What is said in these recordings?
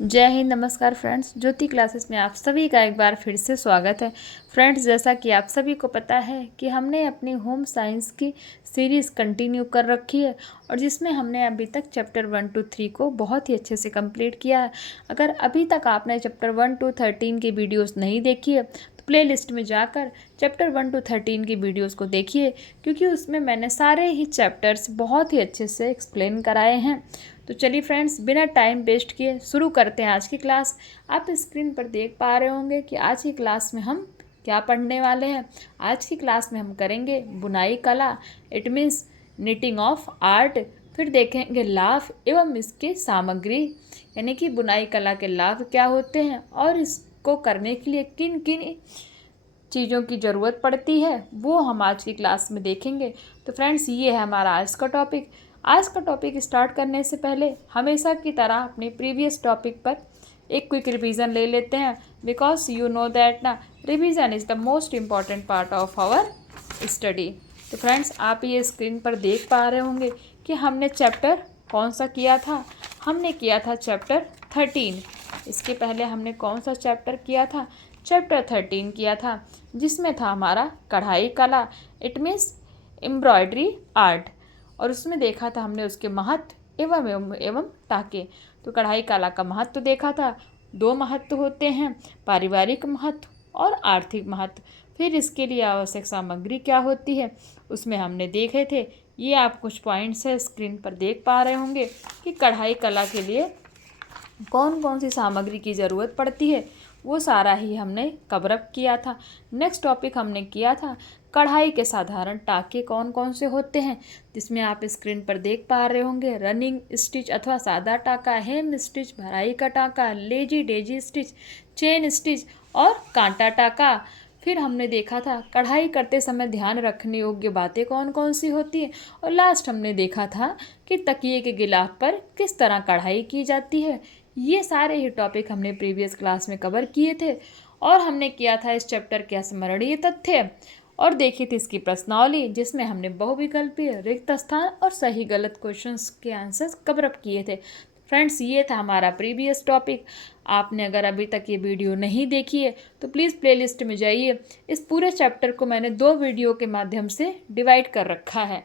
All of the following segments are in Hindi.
जय हिंद। नमस्कार फ्रेंड्स, ज्योति क्लासेस में आप सभी का एक बार फिर से स्वागत है। फ्रेंड्स, जैसा कि आप सभी को पता है कि हमने अपनी होम साइंस की सीरीज़ कंटिन्यू कर रखी है और जिसमें हमने अभी तक चैप्टर 1 to 3 को बहुत ही अच्छे से कंप्लीट किया है। अगर अभी तक आपने चैप्टर 1 to 13 की वीडियोस नहीं देखी है तो प्लेलिस्ट में जाकर चैप्टर 1 to 13 की वीडियोस को देखिए, क्योंकि उसमें मैंने सारे ही चैप्टर्स बहुत ही अच्छे से एक्सप्लेन कराए हैं। तो चलिए फ्रेंड्स, बिना टाइम वेस्ट किए शुरू करते हैं आज की क्लास। आप स्क्रीन पर देख पा रहे होंगे कि आज की क्लास में हम क्या पढ़ने वाले हैं। आज की क्लास में हम करेंगे बुनाई कला, it means knitting of art. फिर देखेंगे लाभ एवं इसके सामग्री, यानी कि बुनाई कला के लाभ क्या होते हैं और इसको करने के लिए किन किन चीज़ों की ज़रूरत पड़ती है, वो हम आज की क्लास में देखेंगे। तो फ्रेंड्स, ये है हमारा आज का टॉपिक। आज का टॉपिक स्टार्ट करने से पहले हमेशा की तरह अपने प्रीवियस टॉपिक पर एक क्विक रिवीजन ले लेते हैं, बिकॉज यू नो दैट ना revision is the most important part of our study. तो फ्रेंड्स, आप ये स्क्रीन पर देख पा रहे होंगे कि हमने चैप्टर कौन सा किया था। हमने किया था चैप्टर 13। इसके पहले हमने कौन सा चैप्टर किया था? चैप्टर 13 किया था, जिसमें था हमारा कढ़ाई कला, इट मीन्स एम्ब्रॉयडरी आर्ट। और उसमें देखा था हमने उसके महत्व एवं टाके। तो कढ़ाई कला का महत्व देखा था। दो महत्व होते हैं, पारिवारिक महत्व और आर्थिक महत्व। फिर इसके लिए आवश्यक सामग्री क्या होती है, उसमें हमने देखे थे। ये आप कुछ पॉइंट्स है स्क्रीन पर देख पा रहे होंगे कि कढ़ाई कला के लिए कौन कौन सी सामग्री की ज़रूरत पड़ती है, वो सारा ही हमने कवर अप किया था। नेक्स्ट टॉपिक हमने किया था कढ़ाई के साधारण टाके कौन कौन से होते हैं, जिसमें आप स्क्रीन पर देख पा रहे होंगे रनिंग स्टिच अथवा सादा टाका, हेम स्टिच, भराई का टाका, lazy Daisy stitch, chain stitch और कांटा टाका। फिर हमने देखा था कढ़ाई करते समय ध्यान रखने योग्य बातें कौन कौन सी होती हैं, और लास्ट हमने देखा था कि तकिए के गिलाफ पर किस तरह कढ़ाई की जाती है। ये सारे ही टॉपिक हमने प्रीवियस क्लास में कवर किए थे और हमने किया था इस चैप्टर के स्मरणीय तथ्य और देखी थी इसकी प्रश्नावली, जिसमें हमने बहुविकल्पीय, रिक्त स्थान और सही गलत क्वेश्चंस के आंसर्स कवर अप किए थे। फ्रेंड्स, ये था हमारा प्रीवियस टॉपिक। आपने अगर अभी तक ये वीडियो नहीं देखी है तो प्लीज़ प्लेलिस्ट में जाइए। इस पूरे चैप्टर को मैंने 2 वीडियो के माध्यम से डिवाइड कर रखा है।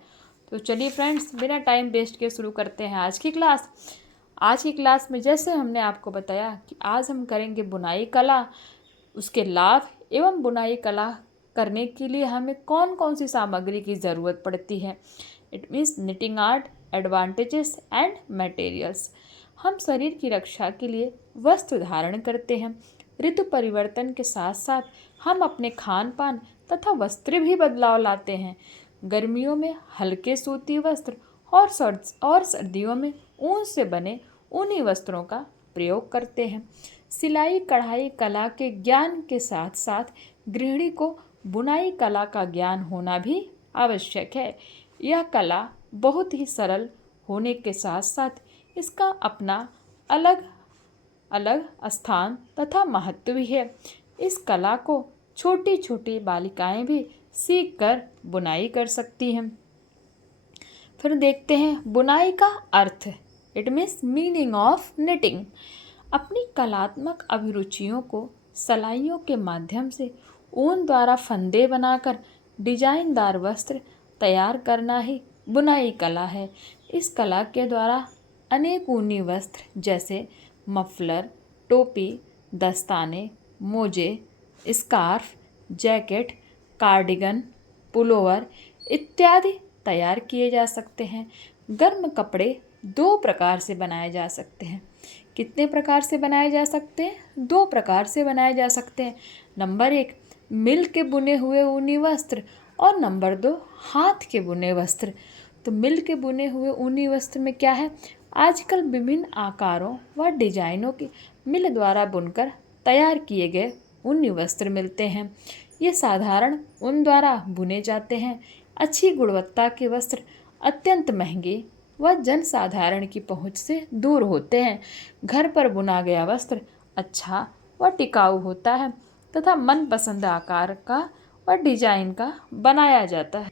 तो चलिए फ्रेंड्स, बिना टाइम वेस्ट के शुरू करते हैं आज की क्लास। आज की क्लास में जैसे हमने आपको बताया कि आज हम करेंगे बुनाई कला, उसके लाभ एवं बुनाई कला करने के लिए हमें कौन कौन सी सामग्री की ज़रूरत पड़ती है। It means knitting art, advantages and materials. हम शरीर की रक्षा के लिए वस्त्र धारण करते हैं। ऋतु परिवर्तन के साथ साथ हम अपने खान पान तथा वस्त्र भी बदलाव लाते हैं। गर्मियों में हल्के सूती वस्त्र और सर्दियों में ऊन से बने ऊनी वस्त्रों का प्रयोग करते हैं। सिलाई कढ़ाई कला के ज्ञान के साथ साथ गृहिणी को बुनाई कला का ज्ञान होना भी आवश्यक है। यह कला बहुत ही सरल होने के साथ साथ इसका अपना अलग अलग स्थान तथा महत्व भी है। इस कला को छोटी छोटी बालिकाएं भी सीख कर बुनाई कर सकती हैं। फिर देखते हैं बुनाई का अर्थ, it means meaning of knitting. अपनी कलात्मक अभिरुचियों को सलाइयों के माध्यम से ऊन द्वारा फंदे बनाकर डिजाइनदार वस्त्र तैयार करना ही बुनाई कला है। इस कला के द्वारा अनेक ऊनी वस्त्र जैसे मफलर, टोपी, दस्ताने, मोजे, स्कार्फ, जैकेट, कार्डिगन, पुलोवर इत्यादि तैयार किए जा सकते हैं। गर्म कपड़े 2 प्रकार से बनाए जा सकते हैं। कितने प्रकार से बनाए जा सकते हैं? 2 प्रकार से बनाए जा सकते हैं। नंबर 1 मिल के बुने हुए ऊनी वस्त्र और नंबर 2 हाथ के बुने वस्त्र। तो मिल के बुने हुए ऊनी वस्त्र में क्या है, आजकल विभिन्न आकारों व डिजाइनों के मिल द्वारा बुनकर तैयार किए गए ऊनी वस्त्र मिलते हैं। ये साधारण ऊन द्वारा बुने जाते हैं। अच्छी गुणवत्ता के वस्त्र अत्यंत महंगे व जनसाधारण की पहुंच से दूर होते हैं। घर पर बुना गया वस्त्र अच्छा व टिकाऊ होता है तथा मनपसंद आकार का व डिजाइन का बनाया जाता है।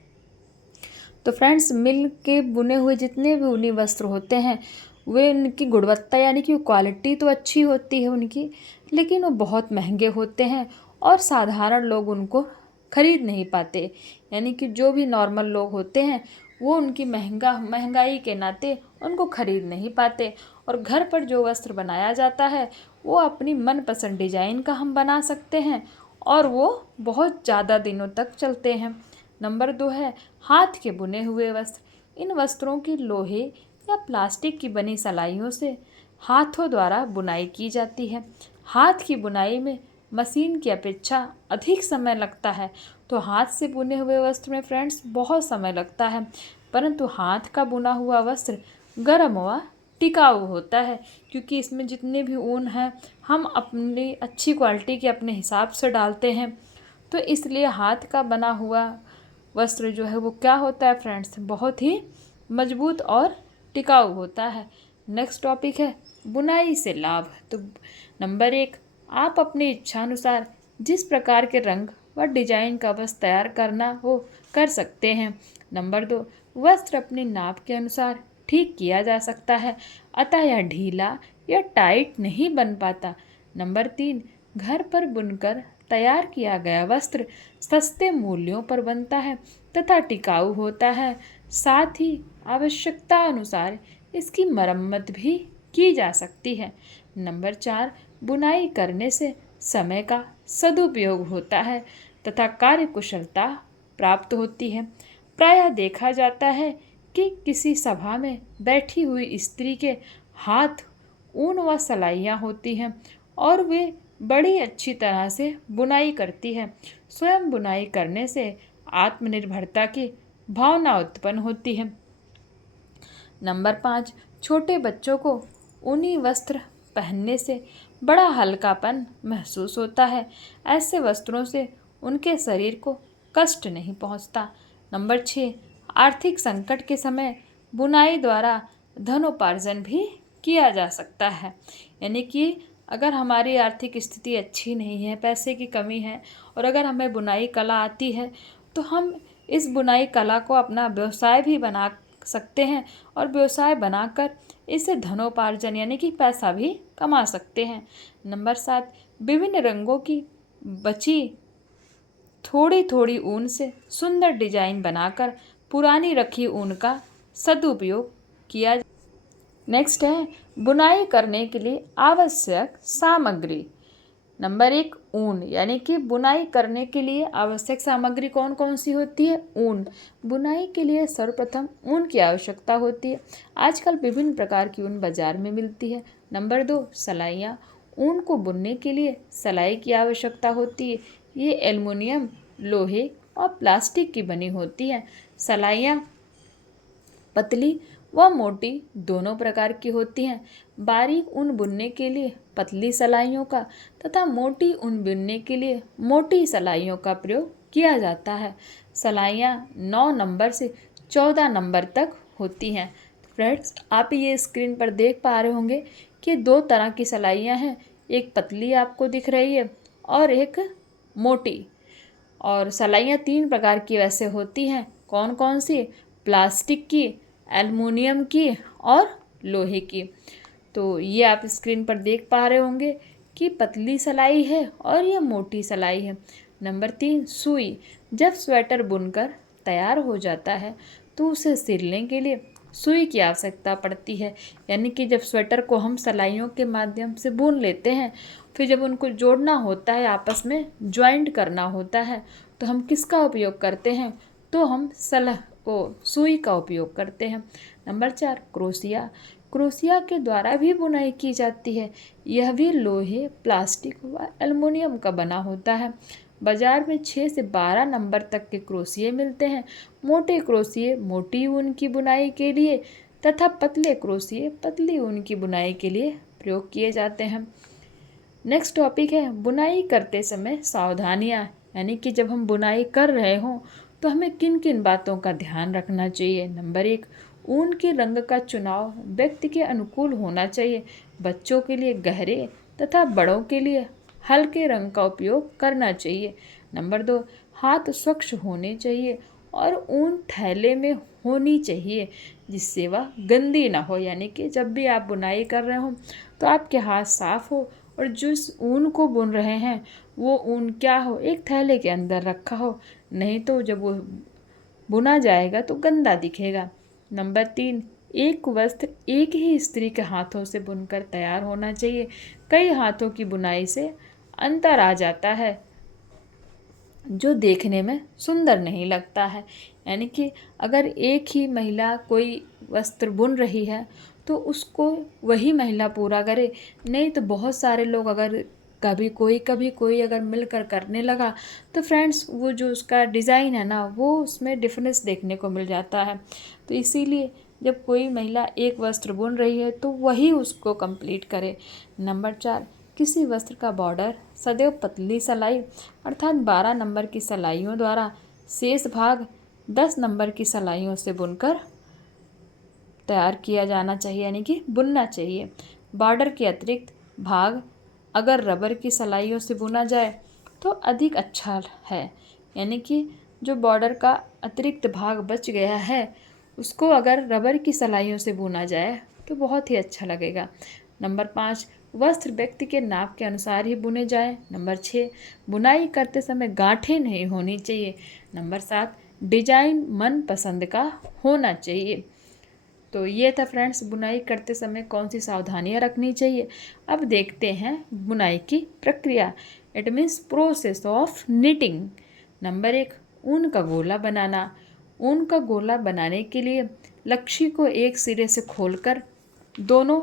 तो फ्रेंड्स, मिल के बुने हुए जितने भी ऊनी वस्त्र होते हैं वे उनकी गुणवत्ता यानी कि क्वालिटी तो अच्छी होती है उनकी, लेकिन वो बहुत महंगे होते हैं और साधारण लोग उनको खरीद नहीं पाते। यानी कि जो भी नॉर्मल लोग होते हैं वो उनकी महंगाई के नाते उनको खरीद नहीं पाते। और घर पर जो वस्त्र बनाया जाता है वो अपनी मनपसंद डिजाइन का हम बना सकते हैं और वो बहुत ज़्यादा दिनों तक चलते हैं। नंबर 2 है हाथ के बुने हुए वस्त्र। इन वस्त्रों की लोहे या प्लास्टिक की बनी सलाइयों से हाथों द्वारा बुनाई की जाती है। हाथ की बुनाई में मशीन की अपेक्षा अधिक समय लगता है। तो हाथ से बुने हुए वस्त्र में फ्रेंड्स बहुत समय लगता है, परंतु हाथ का बुना हुआ वस्त्र गर्म व टिकाऊ होता है, क्योंकि इसमें जितने भी ऊन हैं हम अपनी अच्छी क्वालिटी के अपने हिसाब से डालते हैं। तो इसलिए हाथ का बना हुआ वस्त्र जो है वो क्या होता है फ्रेंड्स, बहुत ही मजबूत और टिकाऊ होता है। नेक्स्ट टॉपिक है बुनाई से लाभ। तो नंबर 1, आप अपनी इच्छानुसार जिस प्रकार के रंग व डिजाइन का वस्त्र तैयार करना हो कर सकते हैं। नंबर 2, वस्त्र अपनी नाप के अनुसार ठीक किया जा सकता है, अतः यह ढीला या टाइट नहीं बन पाता। नंबर 3, घर पर बुनकर तैयार किया गया वस्त्र सस्ते मूल्यों पर बनता है तथा टिकाऊ होता है। साथ ही आवश्यकता अनुसार इसकी मरम्मत भी की जा सकती है। नंबर 4, बुनाई करने से समय का सदुपयोग होता है तथा कार्य कुशलता प्राप्त होती है। प्रायः देखा जाता है कि किसी सभा में बैठी हुई स्त्री के हाथ ऊन व सलाइयाँ होती हैं और वे बड़ी अच्छी तरह से बुनाई करती है। स्वयं बुनाई करने से आत्मनिर्भरता की भावना उत्पन्न होती है। नंबर 5, छोटे बच्चों को ऊनी वस्त्र पहनने से बड़ा हल्कापन महसूस होता है। ऐसे वस्त्रों से उनके शरीर को कष्ट नहीं पहुंचता। नंबर 6, आर्थिक संकट के समय बुनाई द्वारा धनोपार्जन भी किया जा सकता है। यानी कि अगर हमारी आर्थिक स्थिति अच्छी नहीं है, पैसे की कमी है और अगर हमें बुनाई कला आती है तो हम इस बुनाई कला को अपना व्यवसाय भी बना सकते हैं और व्यवसाय बनाकर इससे धनोपार्जन यानी कि पैसा भी कमा सकते हैं। नंबर 7, विभिन्न रंगों की बची थोड़ी थोड़ी ऊन से सुंदर डिजाइन बनाकर पुरानी रखी ऊन का सदुपयोग किया। नेक्स्ट है बुनाई करने के लिए आवश्यक सामग्री। नंबर 1, ऊन। यानी कि बुनाई करने के लिए आवश्यक सामग्री कौन कौन सी होती है? ऊन। बुनाई के लिए सर्वप्रथम ऊन की आवश्यकता होती है। आजकल विभिन्न प्रकार की ऊन बाजार में मिलती है। नंबर 2, सलाइयाँ। ऊन को बुनने के लिए सलाई की आवश्यकता होती है। ये एल्युमिनियम, लोहे और प्लास्टिक की बनी होती है। सलाइयाँ पतली व मोटी दोनों प्रकार की होती हैं। बारीक ऊन बुनने के लिए पतली सलाइयों का तथा मोटी ऊन बुनने के लिए मोटी सलाइयों का प्रयोग किया जाता है। सलाइयाँ 9 नंबर से 14 नंबर तक होती हैं। फ्रेंड्स, आप ये स्क्रीन पर देख पा रहे होंगे कि 2 तरह की सलाइयाँ हैं। एक पतली आपको दिख रही है और एक मोटी। और सलाइयाँ 3 प्रकार की वैसे होती हैं। कौन कौन सी? प्लास्टिक की, एल्युमिनियम की और लोहे की। तो ये आप स्क्रीन पर देख पा रहे होंगे कि पतली सलाई है और ये मोटी सलाई है। नंबर 3, सुई। जब स्वेटर बुनकर तैयार हो जाता है तो उसे सिलने के लिए सुई की आवश्यकता पड़ती है। यानी कि जब स्वेटर को हम सलाइयों के माध्यम से बुन लेते हैं, फिर जब उनको जोड़ना होता है, आपस में ज्वाइंट करना होता है, तो हम किसका उपयोग करते हैं? तो हम सुई का उपयोग करते हैं। Number 4, crochet. क्रोशिया के द्वारा भी बुनाई की जाती है। यह भी लोहे, प्लास्टिक व एल्युमिनियम का बना होता है। बाजार में 6 से 12 नंबर तक के क्रोशिये मिलते हैं। मोटे क्रोशिये मोटी ऊन की बुनाई के लिए तथा पतले क्रोशिये पतली ऊन की बुनाई के लिए प्रयोग किए जाते हैं। नेक्स्ट टॉपिक है बुनाई करते समय सावधानियाँ। यानी कि जब हम बुनाई कर रहे हों तो हमें किन किन बातों का ध्यान रखना चाहिए। नंबर 1, ऊन के रंग का चुनाव व्यक्ति के अनुकूल होना चाहिए। बच्चों के लिए गहरे तथा बड़ों के लिए हल्के रंग का उपयोग करना चाहिए। नंबर 2, हाथ स्वच्छ होने चाहिए और ऊन थैले में होनी चाहिए, जिससे वह गंदी ना हो। यानी कि जब भी आप बुनाई कर रहे हो तो आपके हाथ साफ हो, और जिस ऊन को बुन रहे हैं वो ऊन क्या हो, एक थैले के अंदर रखा हो, नहीं तो जब वो बुना जाएगा तो गंदा दिखेगा। नंबर 3, एक वस्त्र एक ही स्त्री के हाथों से बुनकर तैयार होना चाहिए। कई हाथों की बुनाई से अंतर आ जाता है जो देखने में सुंदर नहीं लगता है। यानी कि अगर एक ही महिला कोई वस्त्र बुन रही है तो उसको वही महिला पूरा करे, नहीं तो बहुत सारे लोग अगर कभी कोई अगर मिलकर करने लगा तो फ्रेंड्स वो जो उसका डिज़ाइन है ना, वो उसमें डिफरेंस देखने को मिल जाता है। तो इसीलिए जब कोई महिला एक वस्त्र बुन रही है तो वही उसको कंप्लीट करे। नंबर 4, किसी वस्त्र का बॉर्डर सदैव पतली सिलाई अर्थात 12 नंबर की सिलाइयों द्वारा, शेष भाग 10 नंबर की सिलाइयों से बुनकर तैयार किया जाना चाहिए, यानी कि बुनना चाहिए। बॉर्डर के अतिरिक्त भाग अगर रबर की सिलाइयों से बुना जाए तो अधिक अच्छा है। यानी कि जो बॉर्डर का अतिरिक्त भाग बच गया है उसको अगर रबर की सिलाइयों से बुना जाए तो बहुत ही अच्छा लगेगा। नंबर 5, वस्त्र व्यक्ति के नाप के अनुसार ही बुने जाएं। नंबर 6, बुनाई करते समय गांठें नहीं होनी चाहिए। नंबर 7, डिजाइन मन पसंद का होना चाहिए। तो ये था फ्रेंड्स बुनाई करते समय कौन सी सावधानियां रखनी चाहिए। अब देखते हैं बुनाई की प्रक्रिया, it means process of knitting. Number 1, ऊन का गोला बनाना। ऊन का गोला बनाने के लिए लक्ष्य को एक सिरे से खोलकर दोनों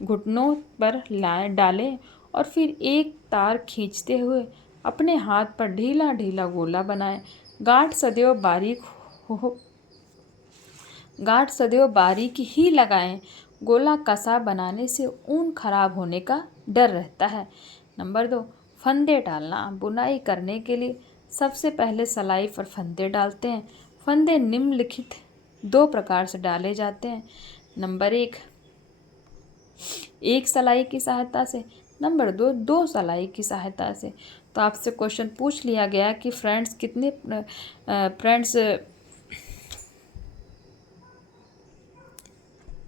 घुटनों पर डालें और फिर एक तार खींचते हुए अपने हाथ पर ढीला ढीला गोला बनाएं। गांठ सदैव बारीक ही लगाएं। गोला कसा बनाने से ऊन खराब होने का डर रहता है। नंबर 2, फंदे डालना। बुनाई करने के लिए सबसे पहले सिलाई पर फंदे डालते हैं। फंदे निम्नलिखित 2 प्रकार से डाले जाते हैं। नंबर 1, एक सिलाई की सहायता से। नंबर 2, 2 सिलाई की सहायता से। तो आपसे क्वेश्चन पूछ लिया गया कि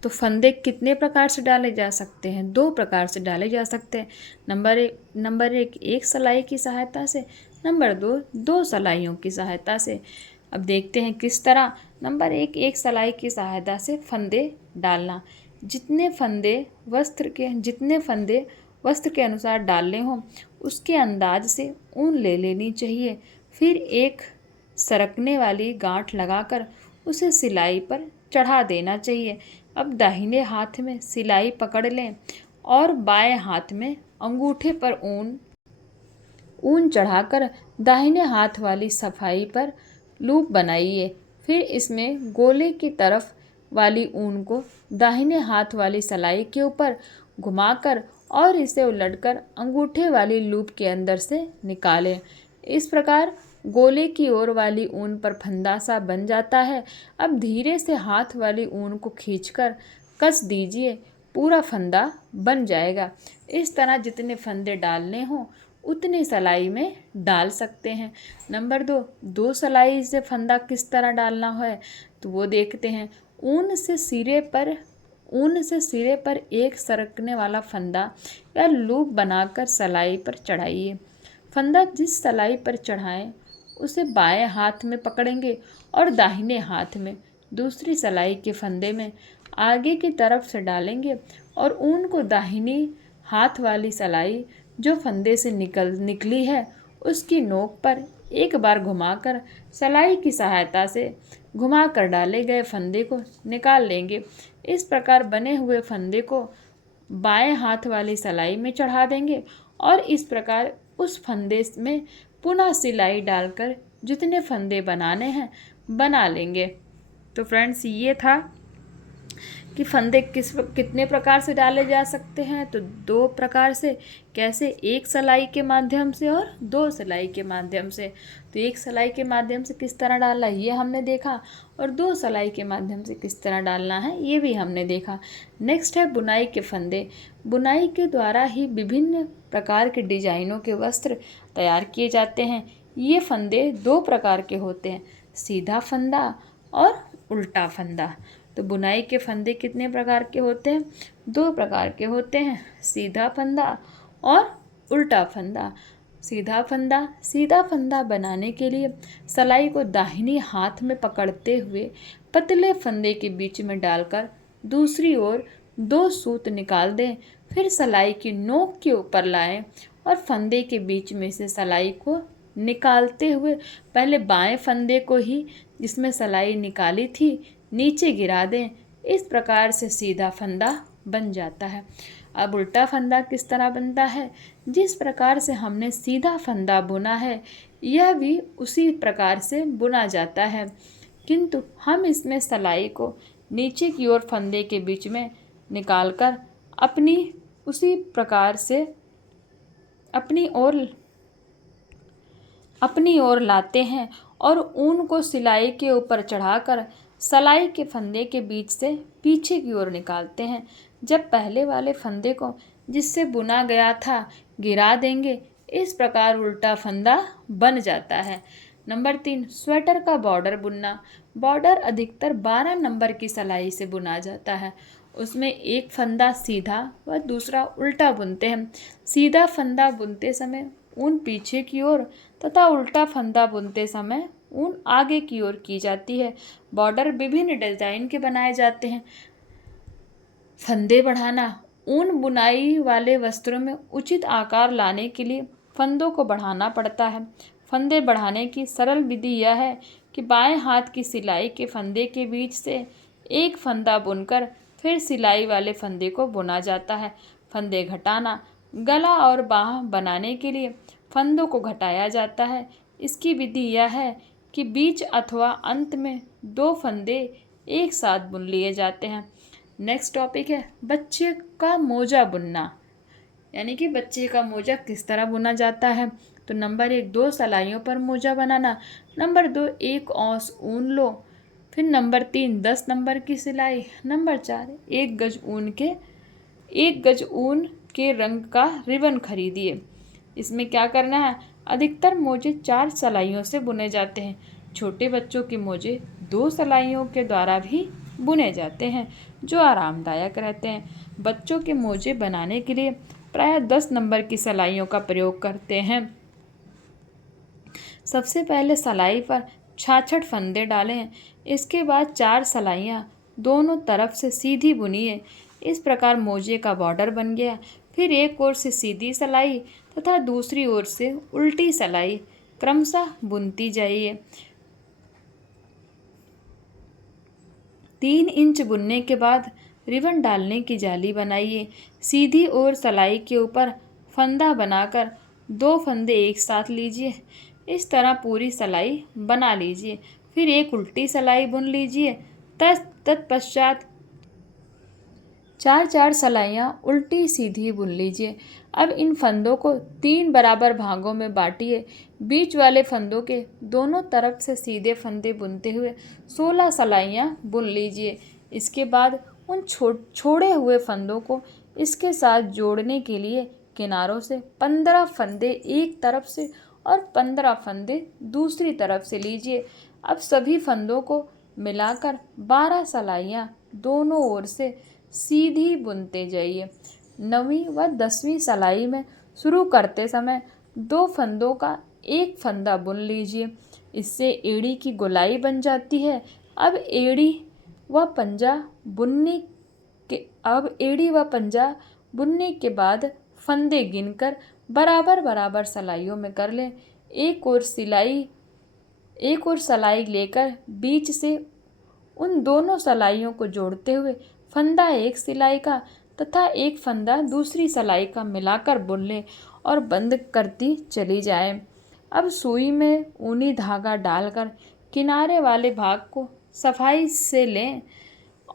तो फंदे कितने प्रकार से डाले जा सकते हैं? 2 प्रकार से डाले जा सकते हैं। नंबर एक सिलाई की सहायता से। नंबर 2, 2 सिलाइयों की सहायता से। अब देखते हैं किस तरह। नंबर 1, एक सिलाई की सहायता से फंदे डालना। जितने फंदे वस्त्र के अनुसार डालने हों उसके अंदाज से ऊन ले लेनी चाहिए। फिर एक सरकने वाली गांठ लगाकर उसे सिलाई पर चढ़ा देना चाहिए। अब दाहिने हाथ में सिलाई पकड़ लें और बाएं हाथ में अंगूठे पर ऊन चढ़ाकर दाहिने हाथ वाली सफाई पर लूप बनाइए। फिर इसमें गोले की तरफ वाली ऊन को दाहिने हाथ वाली सिलाई के ऊपर घुमाकर और इसे उलटकर अंगूठे वाली लूप के अंदर से निकालें। इस प्रकार गोले की ओर वाली ऊन पर फंदा सा बन जाता है। अब धीरे से हाथ वाली ऊन को खींचकर कस दीजिए, पूरा फंदा बन जाएगा। इस तरह जितने फंदे डालने हों उतनी सिलाई में डाल सकते हैं। नंबर 2, 2 सिलाई से फंदा किस तरह डालना है तो वो देखते हैं। ऊन से सिरे पर एक सरकने वाला फंदा या लूप बनाकर सिलाई पर चढ़ाइए। फंदा जिस सिलाई पर चढ़ाएं उसे बाएं हाथ में पकड़ेंगे और दाहिने हाथ में दूसरी सिलाई के फंदे में आगे की तरफ से डालेंगे और ऊन को दाहिनी हाथ वाली सिलाई जो फंदे से निकली है उसकी नोक पर एक बार घुमाकर सिलाई की सहायता से घुमाकर डाले गए फंदे को निकाल लेंगे। इस प्रकार बने हुए फंदे को बाएं हाथ वाली सिलाई में चढ़ा देंगे और इस प्रकार उस फंदे में पुनः सिलाई डालकर जितने फंदे बनाने हैं बना लेंगे। तो फ्रेंड्स ये था कि फंदे कितने प्रकार से डाले जा सकते हैं। तो 2 प्रकार से। कैसे? एक सिलाई के माध्यम से और 2 सिलाई के माध्यम से। तो एक सिलाई के माध्यम से किस तरह डालना है ये हमने देखा, और 2 सिलाई के माध्यम से किस तरह डालना है ये भी हमने देखा। नेक्स्ट है बुनाई के फंदे। बुनाई के द्वारा ही विभिन्न प्रकार के डिजाइनों के वस्त्र तैयार किए जाते हैं। ये फंदे 2 प्रकार के होते हैं, सीधा फंदा और उल्टा फंदा। तो बुनाई के फंदे कितने प्रकार के होते हैं? 2 प्रकार के होते हैं, सीधा फंदा और उल्टा फंदा। सीधा फंदा बनाने के लिए सलाई को दाहिनी हाथ में पकड़ते हुए पतले फंदे के बीच में डालकर दूसरी ओर 2 सूत निकाल दें। फिर सलाई की नोक के ऊपर लाएं और फंदे के बीच में से सलाई को निकालते हुए पहले बाएं फंदे को ही जिसमें सलाई निकाली थी नीचे गिरा दें। इस प्रकार से सीधा फंदा बन जाता है। अब उल्टा फंदा किस तरह बनता है? जिस प्रकार से हमने सीधा फंदा बुना है यह भी उसी प्रकार से बुना जाता है, किंतु हम इसमें सलाई को नीचे की ओर फंदे के बीच में निकालकर उसी प्रकार से अपनी ओर लाते हैं और ऊन को सिलाई के ऊपर चढ़ाकर सलाई के फंदे के बीच से पीछे की ओर निकालते हैं। जब पहले वाले फंदे को जिससे बुना गया था गिरा देंगे, इस प्रकार उल्टा फंदा बन जाता है। नंबर 3, स्वेटर का बॉर्डर बुनना। बॉर्डर अधिकतर 12 नंबर की सलाई से बुना जाता है। उसमें एक फंदा सीधा व दूसरा उल्टा बुनते हैं। सीधा फंदा बुनते समय ऊन पीछे की ओर तथा उल्टा फंदा बुनते समय ऊन आगे की ओर की जाती है। बॉर्डर विभिन्न डिजाइन के बनाए जाते हैं। फंदे बढ़ाना। ऊन बुनाई वाले वस्त्रों में उचित आकार लाने के लिए फंदों को बढ़ाना पड़ता है। फंदे बढ़ाने की सरल विधि यह है कि बाएं हाथ की सिलाई के फंदे के बीच से एक फंदा बुनकर फिर सिलाई वाले फंदे को बुना जाता है। फंदे घटाना। गला और बाह बनाने के लिए फंदों को घटाया जाता है। इसकी विधि यह है कि बीच अथवा अंत में 2 फंदे एक साथ बुन लिए जाते हैं। नेक्स्ट टॉपिक है बच्चे का मोजा बुनना, यानी कि बच्चे का मोजा किस तरह बुना जाता है। तो नंबर 1, 2 सलाइयों पर मोजा बनाना। नंबर 2, 1 औंस ऊन लो। फिर नंबर 3, 10 नंबर की सिलाई। नंबर 4, 1 गज ऊन के रंग का रिबन खरीदिए। इसमें क्या करना है? अधिकतर मोजे 4 सलाइयों से बुने जाते हैं। छोटे बच्चों के मोजे 2 सलाइयों के द्वारा भी बुने जाते हैं जो आरामदायक रहते हैं। बच्चों के मोजे बनाने के लिए प्रायः 10 नंबर की सलाइयों का प्रयोग करते हैं। सबसे पहले सलाई पर 66 फंदे डालें। इसके बाद 4 सलाइयाँ दोनों तरफ से सीधी बुनिए। इस प्रकार मोजे का बॉर्डर बन गया। फिर एक ओर से सीधी सलाई तथा दूसरी ओर से उल्टी सलाई क्रमशः बुनती जाइए। 3 इंच बुनने के बाद रिबन डालने की जाली बनाइए। सीधी ओर सलाई के ऊपर फंदा बनाकर 2 फंदे एक साथ लीजिए। इस तरह पूरी सलाई बना लीजिए। फिर एक उल्टी सलाई बुन लीजिए। तत्पश्चात 4 सलाइयाँ उल्टी सीधी बुन लीजिए। अब इन फंदों को 3 बराबर भागों में बांटिए। बीच वाले फंदों के दोनों तरफ से सीधे फंदे बुनते हुए 16 सलाइयाँ बुन लीजिए। इसके बाद उन छोड़े हुए फंदों को इसके साथ जोड़ने के लिए किनारों से 15 फंदे एक तरफ से और 15 फंदे दूसरी तरफ से लीजिए। अब सभी फंदों को मिलाकर 12 सलाइयाँ दोनों ओर से सीधी बुनते जाइए। 9वीं व 10वीं सलाई में शुरू करते समय 2 फंदों का एक फंदा बुन लीजिए। इससे एड़ी की गोलाई बन जाती है। अब एड़ी व पंजा बुनने के बाद फंदे गिनकर बराबर बराबर सलाइयों में कर लें। एक और सलाई लेकर बीच से उन दोनों सलाइयों को जोड़ते हुए फंदा एक सिलाई का तथा एक फंदा दूसरी सलाई का मिलाकर बुन लें और बंद करती चली जाए। अब सुई में ऊनी धागा डालकर किनारे वाले भाग को सफाई से लें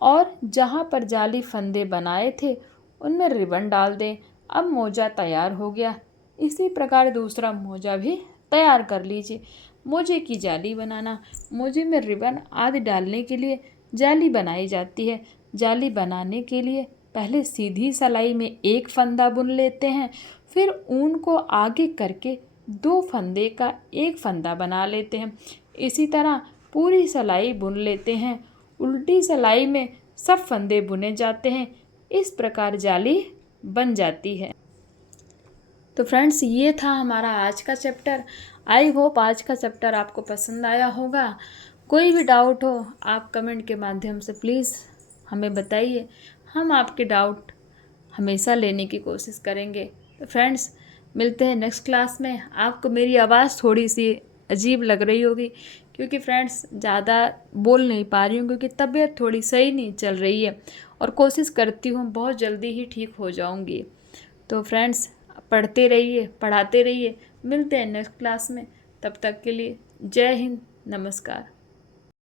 और जहाँ पर जाली फंदे बनाए थे उनमें रिबन डाल दें। अब मोजा तैयार हो गया। इसी प्रकार दूसरा मोजा भी तैयार कर लीजिए। मोजे की जाली बनाना। मोजे में रिबन आदि डालने के लिए जाली बनाई जाती है। जाली बनाने के लिए पहले सीधी सलाई में एक फंदा बुन लेते हैं। फिर ऊन को आगे करके 2 फंदे का एक फंदा बना लेते हैं। इसी तरह पूरी सलाई बुन लेते हैं उल्टी सिलाई में सब फंदे बुने जाते हैं, इस प्रकार जाली बन जाती है। तो फ्रेंड्स, ये था हमारा आज का चैप्टर। आई होप आज का चैप्टर आपको पसंद आया होगा। कोई भी डाउट हो आप कमेंट के माध्यम से प्लीज़ हमें बताइए, हम आपके डाउट हमेशा लेने की कोशिश करेंगे। तो फ्रेंड्स, मिलते हैं नेक्स्ट क्लास में। आपको मेरी आवाज़ थोड़ी सी अजीब लग रही होगी क्योंकि फ्रेंड्स ज़्यादा बोल नहीं पा रही हूँ, क्योंकि तबीयत थोड़ी सही नहीं चल रही है और कोशिश करती हूँ बहुत जल्दी ही ठीक हो जाऊँगी। तो फ्रेंड्स, पढ़ते रहिए, पढ़ाते रहिए। मिलते हैं नेक्स्ट क्लास में। तब तक के लिए जय हिंद, नमस्कार।